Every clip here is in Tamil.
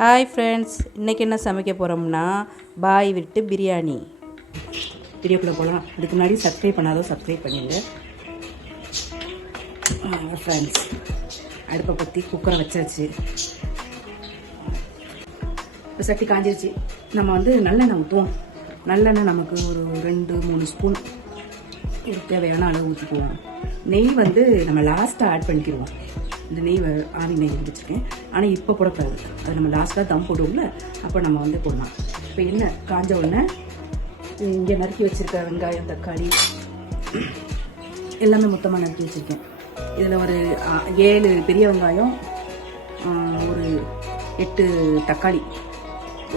ஹாய் ஃப்ரெண்ட்ஸ், இன்றைக்கி என்ன சமைக்க போகிறோம்னா பாய் விட்டு பிரியாணி. வீடியோக்குள்ளே போகலாம். அதுக்கு முன்னாடி சப்ஸ்கிரைப் பண்ணாதோ சப்ஸ்கிரைப் பண்ணிடுங்க ஃப்ரெண்ட்ஸ். அடுப்பை பற்றி குக்கரை வச்சாச்சு. இப்போ சட்டி காஞ்சிருச்சு. நம்ம நல்லெண்ணெய் ஊற்றுவோம். நல்லெண்ணெய் நமக்கு ஒரு 2-3 ஸ்பூன் தேவையான அளவு ஊற்றிக்குவோம். நெய் நம்ம லாஸ்ட்டாக ஆட் பண்ணிக்கிடுவோம். இந்த நெய் ஆவி நெய் வச்சுருக்கேன், ஆனால் இப்போ போடக்கூடாது. அது நம்ம லாஸ்ட்டாக தம் போடுவோம்ல, அப்போ நம்ம போடலாம். இப்போ என்ன காஞ்ச உடனே இங்கே நறுக்கி வச்சுருக்க வெங்காயம், தக்காளி எல்லாமே மொத்தமாக நறுக்கி வச்சுருக்கேன். இதில் ஒரு 7 பெரிய வெங்காயம், ஒரு 8 தக்காளி,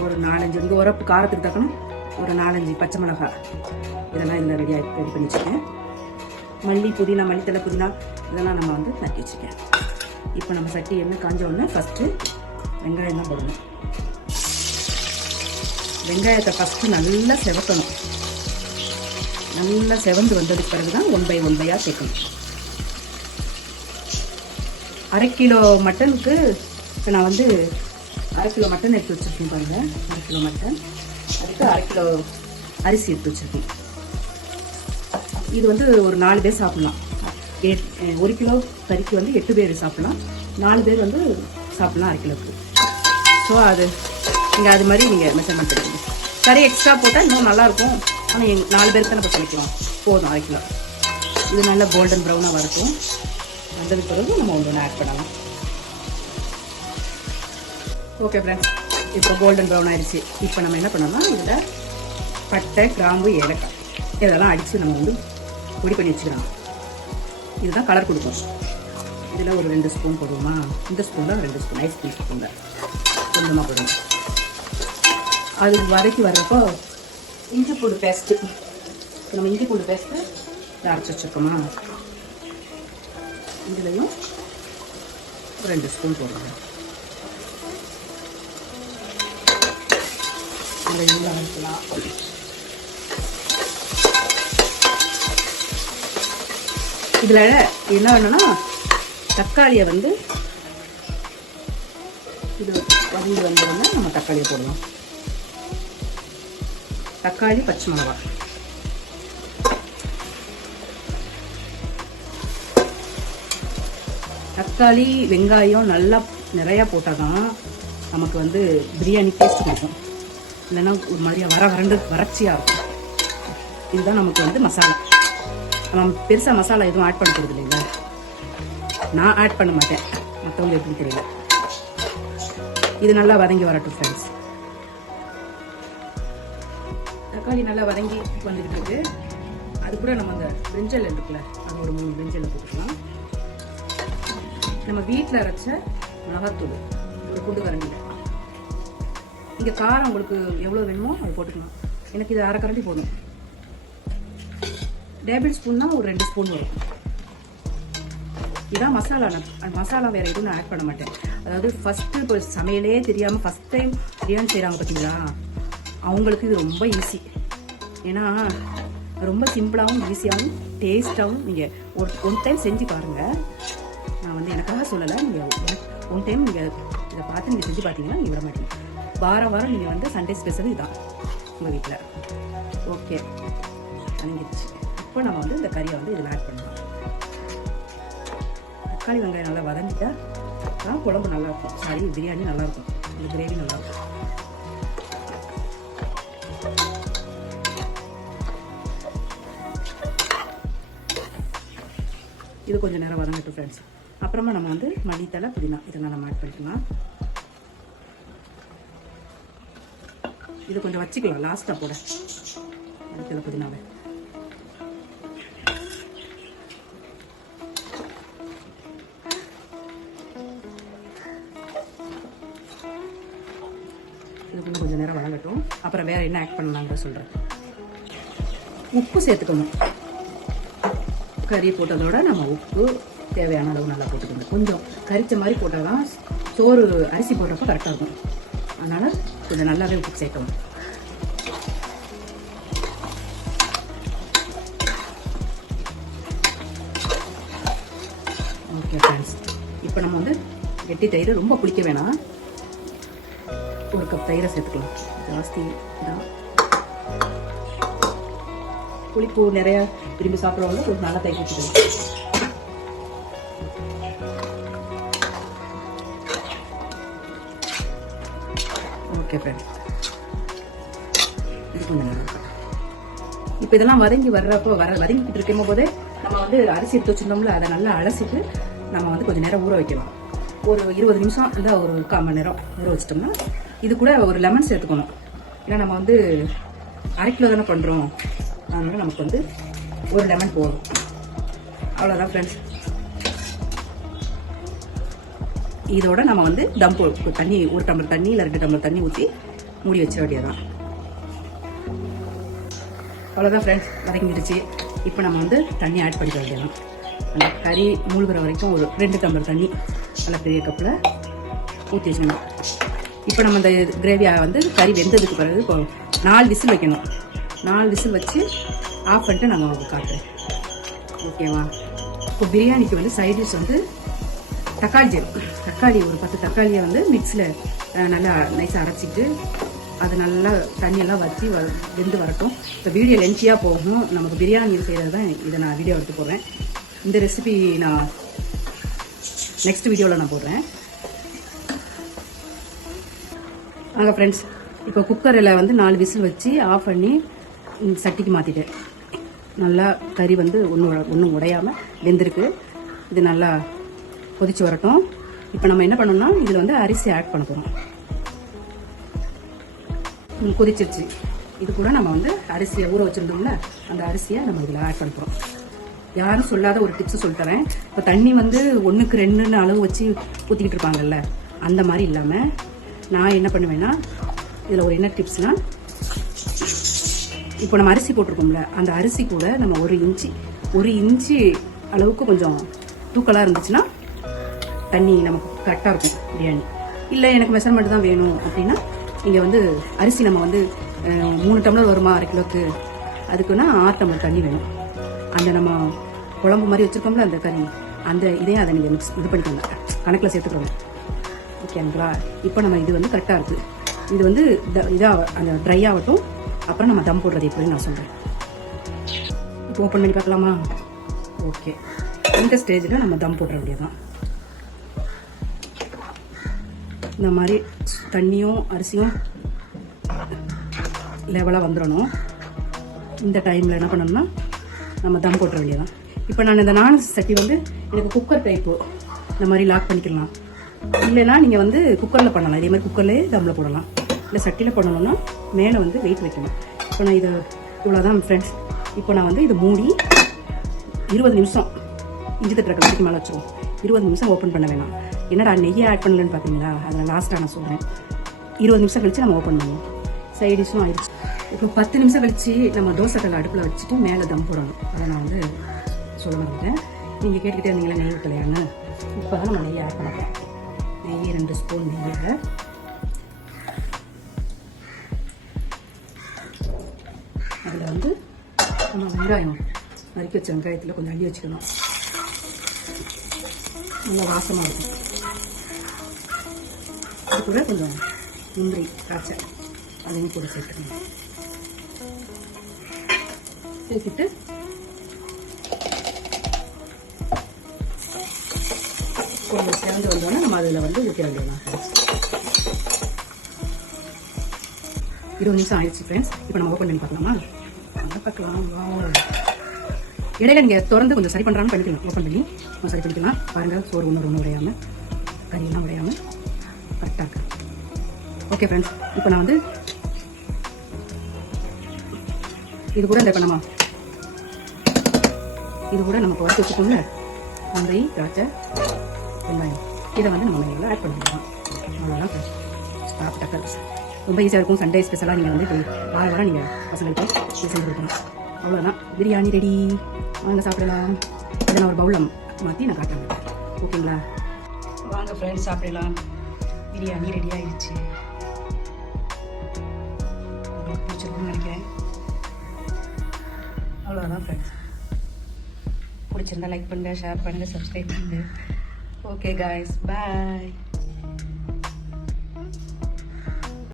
ஒரு 4-5 வந்து உரப்பு காரத்துக்கு தக்கணும், ஒரு 4-5 பச்சை மிளகாய், இதெல்லாம் இதில் ரெடி பண்ணி வச்சுருக்கேன். மல்லி, புதினா, மல்லித்தலை, புதினா இதெல்லாம் நம்ம நறுக்கி வச்சுருக்கேன். இப்போ நம்ம சட்டி எண்ணெய் காஞ்ச உடனே ஃபஸ்ட்டு வெங்காயம் தான் போடணும். வெங்காயத்தை ஃபஸ்ட்டு நல்லா செவக்கணும். நல்லா செவந்து வந்ததுக்கு பிறகு தான் 1 by 1 சேர்க்கணும். 1/2 கிலோ மட்டனுக்கு இப்போ நான் 1/2 கிலோ மட்டன் எடுத்து வச்சுருக்கேன் பாருங்கள். 1/2 கிலோ மட்டன், அதுக்கு 1/2 கிலோ அரிசி எடுத்து வச்சுருக்கேன். இது ஒரு 4 பேர் சாப்பிட்லாம். 1 கிலோ கறிக்கு 8 பேர் சாப்பிட்லாம். 4 பேர் சாப்பிட்லாம் 1/2 கிலோக்கு. ஸோ அது நீங்கள் அது மாதிரி நீங்கள் மெஷர்மெண்ட் எடுக்கணும். கறி எக்ஸ்ட்ரா போட்டால் இன்னும் நல்லாயிருக்கும், ஆனால் 4 பேருக்கு தான் நம்ம சமைக்கலாம். போதும் 1/2 கிலோ. இது நல்லா கோல்டன் ப்ரௌனாக வரைக்கும். வந்ததுக்கு பிறகு நம்ம ஒன்று ஆட் பண்ணலாம். ஓகே ஃப்ரெண்ட்ஸ், இப்போ கோல்டன் ப்ரௌன் ஆயிடுச்சு. இப்போ நம்ம என்ன பண்ணோம்னா இதில் பட்டை, கிராம்பு, ஏலக்காய் இதெல்லாம் அடித்து நம்ம பொடி பண்ணி வச்சுக்கலாம். இதுதான் கலர் கொடுக்கும். இதில் ஒரு 2 ஸ்பூன் போடுவோமா? இந்த ஸ்பூனில் 2 ஸ்பூன், ஐஸ்கிரீம் ஸ்பூனில் கொஞ்சமாக போடுவோம். அது வரைக்கும் வர்றப்போ இஞ்சி பூண்டு பேஸ்ட்டு, நம்ம இஞ்சி பூண்டு பேஸ்ட்டு அரைச்சி வச்சுருக்கோமா, இதுலையும் 2 ஸ்பூன் போடுவோம். இதில் அரைக்கலாம். இதில் என்ன வேணும்னா தக்காளியை இது வதங்கி வந்தோடனே நம்ம தக்காளியை போடலாம். தக்காளி, பச்சை மிளகாய், தக்காளி, வெங்காயம் நல்லா நிறையா போட்டால் தான் நமக்கு பிரியாணி டேஸ்ட் கொடுக்கும். இல்லைன்னா ஒரு மாதிரியாக வறட்சியாக இருக்கும். இதுதான் நமக்கு மசாலா. நம்ம பெருசாக மசாலா எதுவும் ஆட் பண்ண போகிறது இல்லைங்களா. நான் ஆட் பண்ண மாட்டேன், மற்றவங்க எப்படி தெரியல. இது நல்லா வதங்கி வரட்டும் ஃப்ரெண்ட்ஸ். தக்காளி நல்லா வதங்கி வந்துட்டு இருக்கு. அது கூட நம்ம அந்த பிரிஞ்சல் இருக்குல்ல, அது ஒரு 3 பிரிஞ்சல் போட்டுக்கலாம். நம்ம வீட்டில் அரைச்ச மிளகாத்தூள், ஒரு குண்டு கரண்டி. இங்கே காரம் உங்களுக்கு எவ்வளோ வேணுமோ அது போட்டுக்கலாம். எனக்கு இது 1/2 கரண்டி போதும். டேபிள் ஸ்பூன்னா ஒரு 2 ஸ்பூன் வரும். இதான் மசாலா. மசாலா வேறு எதுவும் நான் ஆட் பண்ண மாட்டேன். அதாவது ஃபஸ்ட்டு இப்போ சமையலே தெரியாமல் ஃபஸ்ட் டைம் பிரியாணி செய்கிறாங்க பார்த்தீங்களா, அவங்களுக்கு இது ரொம்ப ஈஸி. ஏன்னா ரொம்ப சிம்பிளாகவும் ஈஸியாகவும் டேஸ்ட்டாகவும் நீங்கள் ஒன் டைம் செஞ்சு பாருங்கள். நான் எனக்காக சொல்லலை, நீங்கள் ஒன் டைம் நீங்கள் இதை பார்த்து நீங்கள் செஞ்சு பார்த்தீங்கன்னா நீங்கள் விட மாட்டீங்க. வாரம் வாரம் நீங்கள் சண்டே ஸ்பெஷல் இதுதான் உங்கள் வீட்டில். ஓகே, அணிஞ்சிருச்சு. இப்போ நம்ம இந்த கறியை இதில் ஆட் பண்ணலாம். தக்காளி, வெங்காயம் நல்லா வதங்கிட்டா தான் குழம்பு நல்லாயிருக்கும். சாரி, பிரியாணி நல்லாயிருக்கும். இந்த கிரேவி நல்லாயிருக்கும். இது கொஞ்சம் நேரம் வதங்கட்டும் ஃப்ரெண்ட்ஸ். அப்புறமா நம்ம மல்லித்தலை, புதினா இதெல்லாம் நம்ம ஆட் பண்ணிக்கலாம். இது கொஞ்சம் வச்சுக்கலாம் லாஸ்ட்டாக போட. மல்லித்தலை, புதினாவை இதுக்குள்ள கொஞ்சம் நேரம் வதங்கட்டும். அப்புறம் வேறு என்ன ஆட் பண்ணலாங்கிற சொல்கிறேன். உப்பு சேர்த்துக்கணும். கறி போட்டதோட நம்ம உப்பு தேவையான அளவு நல்லா போட்டுக்கணும். கொஞ்சம் கரிச்ச மாதிரி போட்டால் தான் சோறு அரிசி போடுறப்ப கரெக்டாக இருக்கும். அதனால் கொஞ்சம் நல்லாவே உப்பு சேர்க்கணும். ஓகே ஃப்ரெண்ட்ஸ், இப்போ நம்ம வந்து கெட்டி தயிர் ரொம்ப புளிக்க வேணாம். 1 கப் தயிரை சேர்த்துக்கலாம். ஜாஸ்தி தான் புளிப்பு நிறைய விரும்பி சாப்பிட்றவங்க ஒரு நல்ல தயிர் ஊற்றிக்கலாம். ஓகே ஃப்ரெண்ட்ஸ், இது கொஞ்சம் நல்லா இருக்கும். இப்போ இதெல்லாம் வதங்கி வர்றப்போ வதங்கிக்கிட்டு இருக்கும் போதே நம்ம வந்து அரிசி எடுத்து வச்சிருந்தோம்ல, அதை நல்லா அலசிட்டு நம்ம வந்து கொஞ்சம் நேரம் ஊற வைக்கலாம். ஒரு 20 நிமிஷம் இல்லை ஒரு 1/4 மணி நேரம் ஊற வச்சிட்டோம்னா, இது கூட ஒரு லெமன் சேர்த்துக்கணும். ஏன்னா நம்ம வந்து 1/2 கிலோ தானே பண்ணுறோம், அதனால நமக்கு வந்து ஒரு லெமன் போதும். அவ்வளோதான் ஃப்ரெண்ட்ஸ். இதோட நம்ம வந்து தம் தண்ணி 1 டம்ளர் தண்ணி இல்லை 2 டம்ளர் தண்ணி ஊற்றி மூடி வச்சிட வேண்டியதான். அவ்வளோதான் ஃப்ரெண்ட்ஸ், வதங்கிடுச்சு. இப்போ நம்ம வந்து தண்ணி ஆட் பண்ணிக்க வேண்டியதான். அந்த கறி மூழ்கிற வரைக்கும் ஒரு 2 டம்ளர் தண்ணி நல்லா பெரிய கப்பில் ஊற்றி வச்சுக்கணும். இப்போ நம்ம இந்த கிரேவியை வந்து கறி வெந்ததுக்கு பிறகு இப்போ 4 விசில் வைக்கணும். 4 விசில் வச்சு ஆஃப் பண்ணிட்டு நாங்கள் உங்களுக்கு காட்டுறேன். ஓகேவா? இப்போ பிரியாணிக்கு வந்து சைட் டிஷ் வந்து தக்காளி ஒரு 10 தக்காளியை வந்து மிக்ஸியில் நல்லா நைஸாக அரைச்சிட்டு அது நல்லா தண்ணியெல்லாம் வச்சு வெந்து வரட்டும். இப்போ வீடியோ லென்த்தியாக போகும். நமக்கு பிரியாணி செய்கிறது தான் இதை நான் வீடியோ எடுத்து போடுறேன். இந்த ரெசிபி நான் நெக்ஸ்ட் வீடியோவில் நான் போடுறேன். வாங்க ஃப்ரெண்ட்ஸ், இப்போ குக்கரில் வந்து 4 விசில் வச்சு ஆஃப் பண்ணி சட்டிக்கு மாற்றிட்டேன். நல்லா கறி வந்து ஒன்றும் உடையாமல் வெந்திருக்கு. இது நல்லா கொதிச்சு வரட்டும். இப்போ நம்ம என்ன பண்ணோம்னா இதில் வந்து அரிசி ஆட் பண்ண போகிறோம். கொதிச்சிருச்சு. இது கூட நம்ம வந்து அரிசியை ஊற வச்சுருந்தோம்ல, அந்த அரிசியை நம்ம இதில் ஆட் பண்ண போகிறோம். யாரும் சொல்லாத ஒரு டிப்ஸ் சொல்லித்தரேன். இப்போ தண்ணி வந்து 1க்கு 2ன்னு அளவு வச்சு ஊற்றிக்கிட்டு இருப்பாங்கல்ல, அந்த மாதிரி இல்லாமல் நான் என்ன பண்ணுவேன்னா, இதில் ஒரு என்ன டிப்ஸ்னால், இப்போ நம்ம அரிசி போட்டிருக்கோம்ல, அந்த அரிசி கூட நம்ம 1 இன்ச்சு அளவுக்கு கொஞ்சம் தூக்கலாக இருந்துச்சுன்னா தண்ணி நமக்கு கரெக்டாக இருக்கும் பிரியாணி. இல்லை எனக்கு மெஷர்மெண்ட் தான் வேணும் அப்படின்னா, இங்கே வந்து அரிசி நம்ம வந்து 3 டம்ளர் வருமா 1/2 கிலோக்கு, அதுக்குன்னா 6 டம்ளர் தண்ணி வேணும். அந்த நம்ம குழம்பு மாதிரி வச்சுருக்கோம்ல அந்த கறி, அந்த இதையும் அதை நீங்கள் இது பண்ணிக்கோங்க, கணக்கில் சேர்த்துக்கோங்க. ஓகேங்களா? இப்போ நம்ம இது வந்து கரெக்டாக இருக்குது. இது வந்து அந்த ட்ரை ஆகட்டும். அப்புறம் நம்ம தம் போடுறது எப்படின்னு நான் சொல்கிறேன். இப்போ ஓப்பன் பண்ணி பார்க்கலாமா? ஓகே, இந்த ஸ்டேஜில் நம்ம தம் போடுற வேண்டியதான். இந்த மாதிரி தண்ணியும் அரிசியும் லெவலாக வந்துடணும். இந்த டைமில் என்ன பண்ணணும்னா நம்ம தம் போட்டுற வேண்டியதான். இப்போ நான் இந்த நான் சட்டி வந்து எனக்கு குக்கர் டைப்பு இந்த மாதிரி லாக் பண்ணிக்கலாம். இல்லைன்னா நீங்கள் வந்து குக்கரில் பண்ணலாம். இதே மாதிரி குக்கர்லேயே தம்மில் போடலாம். இல்லை சட்டியில் பண்ணணும்னா மேலே வந்து வெயிட் வைக்கணும். இப்போ நான் இது இவ்வளோதான் ஃப்ரெண்ட்ஸ். இப்போ நான் வந்து இது மூடி 20 நிமிஷம் இஞ்சி தட்டுற கடைக்கு மேலே வச்சுருவோம். 20 நிமிஷம் ஓப்பன் பண்ண வேணாம். என்னடா நெய்யை ஆட் பண்ணலன்னு பார்த்தீங்களா, அதில் லாஸ்ட்டாக நான் சொல்கிறேன். 20 நிமிஷம் கழித்து நம்ம ஓப்பன் பண்ணுவோம். சைடிஷும் ஆயிடுச்சு. இப்போ 10 நிமிஷம் கழித்து நம்ம தோசை கல்லை அடுப்பில் வச்சுட்டு மேலே தம் போடணும். அதை நான் வந்து சொல்ல மாட்டேன். நீங்கள் கேட்டுக்கிட்டே இருந்தீங்களா நெய் ஊற்றலையான்னு. இப்போ தான் நம்ம நெய்யை ஆட் பண்ண போகிறோம். நெய் 2 ஸ்பூன் நெய்யை அதில் வந்து நம்ம வெங்காயம் நறுக்கி வச்ச வெங்காயத்தில் கொஞ்சம் அள்ளி வச்சுக்கணும். நல்லா வாசமாக இருக்கும். அது கூட கொஞ்சம் முந்திரி திராட்சை அதையும் கூட சேர்த்துக்கணும். சேர்த்துட்டு கொஞ்சம் சேர்ந்து வந்தோன்னா நம்ம அதில் வந்து ஊற்ற வேண்டியதான். 20 நிமிஷம் ஆயிடுச்சு ஃப்ரெண்ட்ஸ். இப்போ நம்ம ஓப்பன் பண்ணி பார்க்கலாமா? பார்க்கலாம். இடையில நீங்கள் திறந்து கொஞ்சம் சரி பண்ணுறான்னு பண்ணிக்கலாம். ஓப்பன் பண்ணி கொஞ்சம் சரி பண்ணிக்கலாம். பாருங்கள், சோறு ஒன்று உடையாமல் கறியெல்லாம் உடையாமல் கரெக்டாக இருக்கு. ஓகே ஃப்ரெண்ட்ஸ், இப்போ நான் வந்து இது கூட நம்ம குறைச்சி வச்சுக்கோங்க. முந்திரி திராட்சை வெங்காயம் இதை வந்து நம்ம இதில் ஆட் பண்ணிக்கலாம். அவ்வளோதான் ஃப்ரெண்ட்ஸ். சாப்பிட்டா ரொம்ப ஈஸியாக இருக்கும். சண்டே ஸ்பெஷலாக நீங்கள் வந்து வாரம் நீங்கள் பசங்களுக்கு இது செஞ்சு கொடுக்கணும். அவ்வளோதான், பிரியாணி ரெடி. வாங்க சாப்பிடலாம். இதை நான் ஒரு பவுலில் மாற்றி நான் காட்டுறேன். ஓகேங்களா? வாங்க ஃப்ரெண்ட்ஸ் சாப்பிடலாம். பிரியாணி ரெடி ஆயிடுச்சு. உங்களுக்கு பிடிச்சிருக்குன்னு நினைக்கிறேன். அவ்வளோதான் ஃப்ரெண்ட்ஸ். பிடிச்சிருந்தா லைக் பண்ணுங்கள், ஷேர் பண்ணுங்கள், சப்ஸ்கிரைப் பண்ணுங்கள். ஓகே காய்ஸ், பாய்.